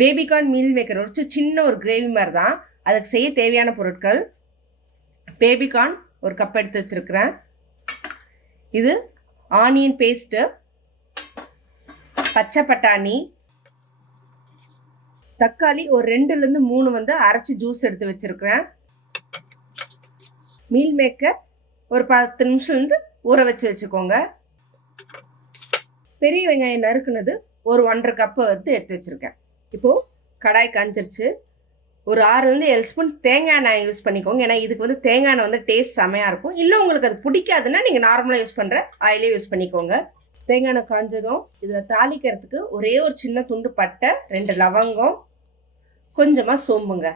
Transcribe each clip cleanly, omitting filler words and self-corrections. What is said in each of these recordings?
Baby corn meal maker வச்சு சின்ன ஒரு கிரேவி மாதிரி தான். அதுக்கு செய்ய தேவையான பொருட்கள்: பேபிகார்ன் ஒரு கப் எடுத்து வச்சுருக்கிறேன். இது ஆனியன் பேஸ்ட்டு, பச்சை பட்டாணி, தக்காளி ஒரு 2லேருந்து 3 வந்து அரைச்சி ஜூஸ் எடுத்து வச்சுருக்கிறேன். மீல் மேக்கர் ஒரு 10 நிமிஷம் வந்து ஊற வச்சு வச்சுக்கோங்க. பெரிய வெங்காயம் நறுக்குனது ஒரு 1.5 கப்பு வந்து எடுத்து வச்சுருக்கேன். இப்போது கடாய் காஞ்சிருச்சு. ஒரு 6லேருந்து 7 ஸ்பூன் தேங்காய் எண்ணெய் யூஸ் பண்ணிக்கோங்க. ஏன்னா இதுக்கு வந்து தேங்காய் எண்ணெய் வந்து டேஸ்ட் செமையாக இருக்கும். இல்லை உங்களுக்கு அது பிடிக்காதுன்னா நீங்கள் நார்மலாக யூஸ் பண்ணுற ஆயிலே யூஸ் பண்ணிக்கோங்க. தேங்காய் எண்ணெய் காஞ்சதும் இதில் தாளிக்கிறதுக்கு ஒரே ஒரு சின்ன துண்டு பட்டை, 2 லவங்கம், கொஞ்சமாக சோம்புங்க.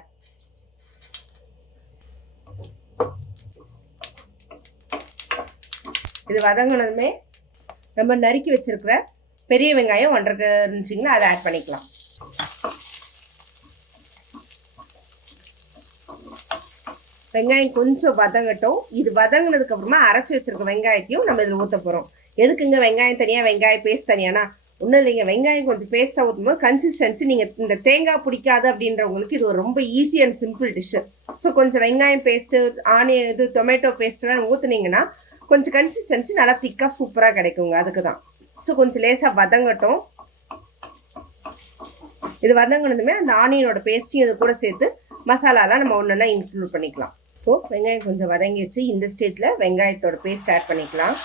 இது வதங்கினதுமே நம்ம நறுக்கி வச்சிருக்கிற பெரிய வெங்காயம் 1.5 இருந்துச்சிங்கன்னா அதை ஆட் பண்ணிக்கலாம். வெங்காயம் கொஞ்சம் வதங்கட்டும். இது வதங்கினதுக்கு அப்புறமா அரைச்சி வச்சிருக்க வெங்காயத்தையும் நம்ம இதில் ஊற்ற போகிறோம். எதுக்குங்க வெங்காயம் தனியாக வெங்காயம் பேஸ்ட் தனியானா? ஒன்றும் இல்லைங்க, வெங்காயம் கொஞ்சம் பேஸ்ட்டாக ஊற்றும் போது கன்சிஸ்டன்சி நீங்கள் இந்த தேங்காய் பிடிக்காது அப்படின்றவங்களுக்கு இது ஒரு ரொம்ப easy and simple dish. So கொஞ்சம் வெங்காயம் பேஸ்ட்டு, ஆனியன் இது டொமேட்டோ பேஸ்ட்டுலாம் ஊற்றுனீங்கன்னா கொஞ்சம் கன்சிஸ்டன்சி நல்லா திக்காக சூப்பராக கிடைக்குங்க. அதுக்கு தான். ஸோ கொஞ்சம் லேசாக வதங்கட்டும். இது வதங்கினதுமே அந்த ஆனியனோட பேஸ்ட்டையும் இது கூட சேர்த்து மசாலாலாம் நம்ம ஒன்றுன்னா இன்க்ளூட் பண்ணிக்கலாம். ஸோ வெங்காயம் கொஞ்சம் வதங்கிடுச்சு. இந்த ஸ்டேஜில் வெங்காயத்தோட பேஸ்ட் ஆட் பண்ணிக்கலாம்.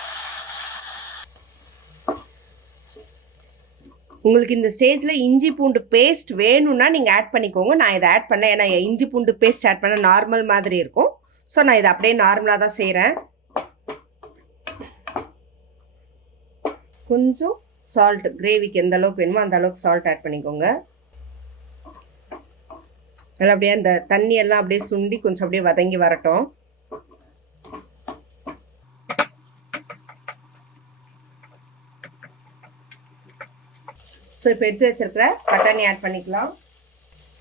உங்களுக்கு இந்த ஸ்டேஜில் இஞ்சி பூண்டு பேஸ்ட் வேணும்னா நீங்கள் ஆட் பண்ணிக்கோங்க. நான் இதை ஆட் பண்ணேன். ஏன்னா இஞ்சி பூண்டு பேஸ்ட் ஆட் பண்ண நார்மல் மாதிரி இருக்கும். ஸோ நான் இதை அப்படியே நார்மலாக தான் செய்கிறேன். கொஞ்சம் சால்ட், கிரேவிக்கு எந்த அளவுக்கு வேணுமோ அந்த அளவுக்கு சால்ட் ஆட் பண்ணிக்கோங்க. அதில் அப்படியே அந்த தண்ணியெல்லாம் அப்படியே சுண்டி கொஞ்சம் அப்படியே வதங்கி வரட்டும். ஸோ இப்போ எடுத்து வச்சிருக்கிற பட்டாணி ஆட் பண்ணிக்கலாம்.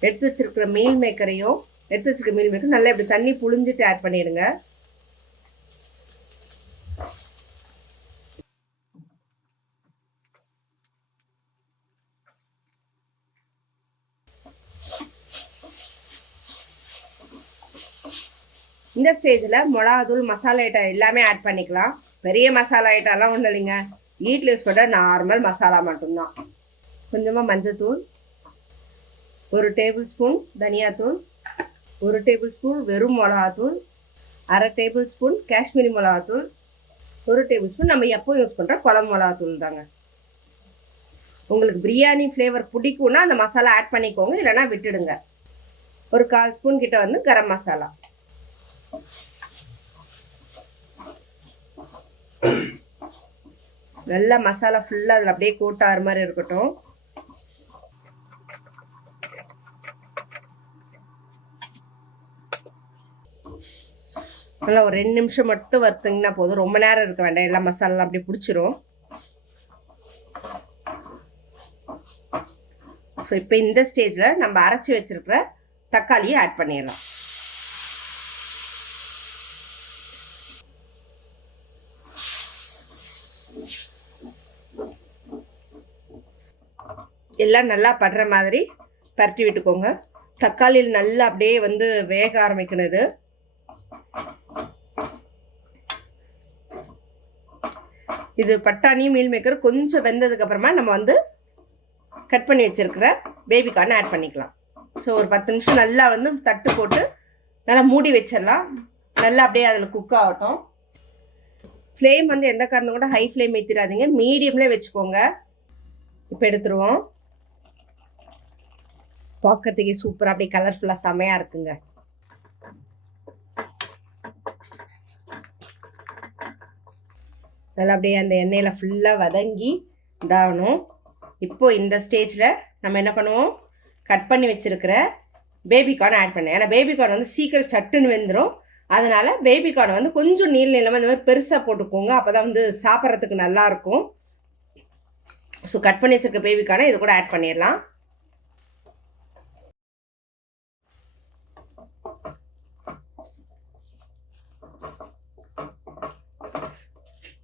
எடுத்து வச்சிருக்கிற மீல் மேக்கரையும் நல்லா இப்படி தண்ணி புழிஞ்சிட்டு ஆட் பண்ணிடுங்க. இந்த ஸ்டேஜில் மிளகாத்தூள், மசாலா ஐட்டம் எல்லாமே ஆட் பண்ணிக்கலாம். பெரிய மசாலா ஐட்டம்லாம் ஒன்றும் இல்லைங்க, வீட்டில் யூஸ் பண்ணுற நார்மல் மசாலா மட்டும்தான். கொஞ்சமாக மஞ்சத்தூள், 1 டேபிள் ஸ்பூன் தனியாத்தூள், 1 டேபிள் ஸ்பூன் வெறும் மிளகாத்தூள், 1/2 டேபிள் ஸ்பூன் காஷ்மீரி மிளகாத்தூள், 1 டேபிள் ஸ்பூன் நம்ம எப்போ யூஸ் பண்ணுற குழம்பு மிளகாத்தூள் தாங்க. உங்களுக்கு பிரியாணி ஃப்ளேவர் பிடிக்கும்னா அந்த மசாலா ஆட் பண்ணிக்கோங்க, இல்லைனா விட்டுடுங்க. ஒரு 1/4 ஸ்பூன் கிட்ட வந்து கரம் மசாலா. நல்லா மசாலா ஃபுல்லாக அதில் அப்படியே கோட் ஆகிற மாதிரி இருக்கட்டும். நல்லா ஒரு 2 நிமிஷம் மட்டும் வறுத்தீங்கன்னா போதும். ரொம்ப நேரம் இருக்க வேண்டாம், எல்லா மசாலாலாம் அப்படியே பிடிச்சிரும். ஸோ இப்போ இந்த ஸ்டேஜில் நம்ம அரைச்சி வச்சிருக்கிற தக்காளியை ஆட் பண்ணிடலாம். எல்லாம் நல்லா படுற மாதிரி பரட்டி விட்டுக்கோங்க. தக்காளியில் நல்லா அப்படியே வந்து வேக ஆரம்பிக்கணும். இது பட்டாணி மீல் மேக்கர் கொஞ்சம் வெந்ததுக்கு அப்புறமா நம்ம வந்து கட் பண்ணி வச்சிருக்கிற பேபிகார்ன் ஆட் பண்ணிக்கலாம். ஸோ ஒரு 10 நிமிஷம் நல்லா வந்து தட்டு போட்டு நல்லா மூடி வச்சிடலாம். நல்லா அப்படியே அதில் குக் ஆகட்டும். ஃப்ளேம் வந்து எந்த காரணம் கூட ஹை ஃப்ளேம் ஏற்றிடாதீங்க, மீடியம்லேயே வச்சுக்கோங்க. இப்போ எடுத்துருவோம். பார்க்கறதுக்கே சூப்பராக அப்படியே கலர்ஃபுல்லாக செமையாக இருக்குங்க. நல்லா அப்படியே அந்த எண்ணெயில் ஃபுல்லாக வதங்கி இதாகணும். இப்போது இந்த ஸ்டேஜில் நம்ம என்ன பண்ணுவோம், கட் பண்ணி வச்சுருக்கிற பேபிகார்ன் ஆட் பண்ணேன். ஏன்னா பேபிகார்ன் வந்து சீக்கிரம் சட்டுன்னு வெந்துடும். அதனால் பேபிகார்ன் வந்து கொஞ்சம் நீளமாக இந்த மாதிரி பெருசாக போட்டுக்கோங்க. அப்போ தான் வந்து சாப்பிட்றதுக்கு நல்லாயிருக்கும். ஸோ கட் பண்ணி வச்சுருக்க பேபிகார்னை இது கூட ஆட் பண்ணிடலாம்.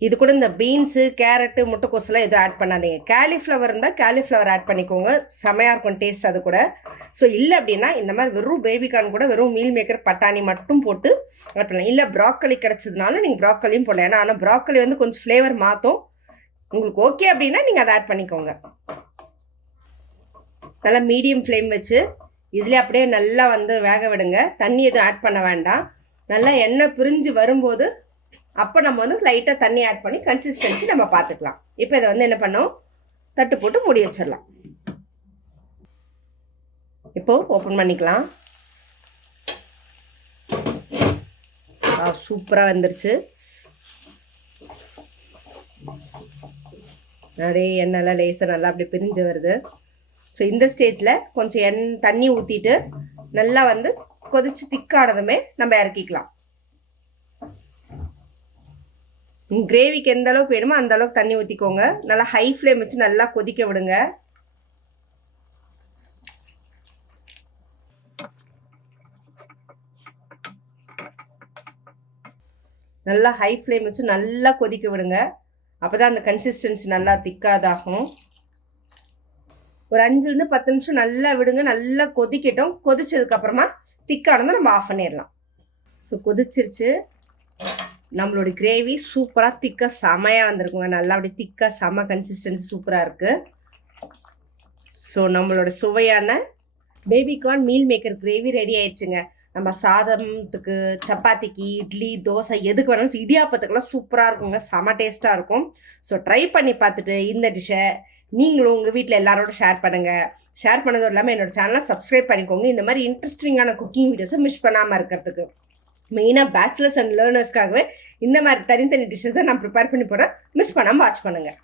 இது கூட இந்த பீன்ஸு, கேரட்டு, முட்டைக்கோஸெல்லாம் எதுவும் ஆட் பண்ணாதீங்க. காலிஃப்ளவர் இருந்தால் காலிஃப்ளவர் ஆட் பண்ணிக்கோங்க, செமையாக இருக்கும் டேஸ்ட் அது கூட. ஸோ இல்லை அப்படின்னா இந்த மாதிரி வெறும் பேபிகார்ன் கூட வெறும் மீல் மேக்கர் பட்டாணி மட்டும் போட்டு ஆட் பண்ணலாம். இல்லை ப்ராக்கலி கிடச்சதுனாலும் நீங்கள் ப்ராக்கலியும் போடலாம். ஏன்னா ஆனால் ப்ராக்கலி வந்து கொஞ்சம் ஃப்ளேவர் மாற்றும். உங்களுக்கு ஓகே அப்படின்னா நீங்கள் அதை ஆட் பண்ணிக்கோங்க. நல்லா மீடியம் ஃப்ளேம் வச்சு இதில் அப்படியே நல்லா வந்து வேக விடுங்க. தண்ணி எதுவும் ஆட் பண்ண வேண்டாம். நல்லா எண்ணெய் பிரிஞ்சு வரும்போது அப்போ நம்ம வந்து லைட்டாக தண்ணி ஆட் பண்ணி கன்சிஸ்டன்சி நம்ம பார்த்துக்கலாம். இப்போ இதை வந்து என்ன பண்ணோம், தட்டு போட்டு மூடி வச்சிடலாம். இப்போது ஓப்பன் பண்ணிக்கலாம். சூப்பராக வந்துருச்சு. நிறைய எண்ணெய்லாம் லேசாக நல்லா அப்படி பிரிஞ்சு வருது. ஸோ இந்த ஸ்டேஜில் கொஞ்சம் தண்ணி ஊற்றிட்டு நல்லா வந்து கொதிச்சு திக்கானதுமே நம்ம இறக்கிக்கலாம். கிரேவிக்கு எந்த அளவுக்கு வேணுமோ அந்த அளவுக்கு தண்ணி ஊற்றிக்கோங்க. நல்லா ஹை ஃப்ளேம் வச்சு நல்லா கொதிக்க விடுங்க. நல்லா ஹை ஃப்ளேம் வச்சு நல்லா கொதிக்க விடுங்க. அப்போ தான் அந்த கன்சிஸ்டன்சி நல்லா திக்காதாகும். ஒரு 5லேருந்து 10 நிமிஷம் நல்லா விடுங்க. நல்லா கொதிக்கட்டும். கொதிச்சதுக்கப்புறமா திக்கானதை நம்ம ஆஃப் பண்ணிடலாம். ஸோ கொதிச்சிருச்சு. நம்மளோட கிரேவி சூப்பராக திக்காக செமையாக வந்திருக்குங்க. நல்லா அப்படி திக்காக செம கன்சிஸ்டன்சி சூப்பராக இருக்குது. ஸோ நம்மளோட சுவையான baby corn meal maker gravy ready ஆயிடுச்சுங்க. நம்ம சாதத்துக்கு, சப்பாத்திக்கு, இட்லி, தோசை எதுக்கு வேணாலும், இடியாப்பத்துக்கெல்லாம் சூப்பராக இருக்குங்க. செம டேஸ்ட்டாக இருக்கும். ஸோ ட்ரை பண்ணி பார்த்துட்டு இந்த டிஷ்ஷை நீங்களும் உங்கள் வீட்டில் எல்லாரோட ஷேர் பண்ணுங்கள். ஷேர் பண்ணதும் இல்லாமல் என்னோடய சேனலை சப்ஸ்கிரைப் பண்ணிக்கோங்க. இந்த மாதிரி இன்ட்ரெஸ்டிங்கான குக்கிங் வீடியோஸை மிஸ் பண்ணாமல் இருக்கிறதுக்கு. மெயினாக பேச்சுலர்ஸ் அண்ட் லேர்னர்ஸ்க்காகவே இந்த மாதிரி தனித்தனி டிஷ்ஷஸை நான் ப்ரிப்பேர் பண்ணி போகிறேன். மிஸ் பண்ணாமல் வாட்ச் பண்ணுங்கள்.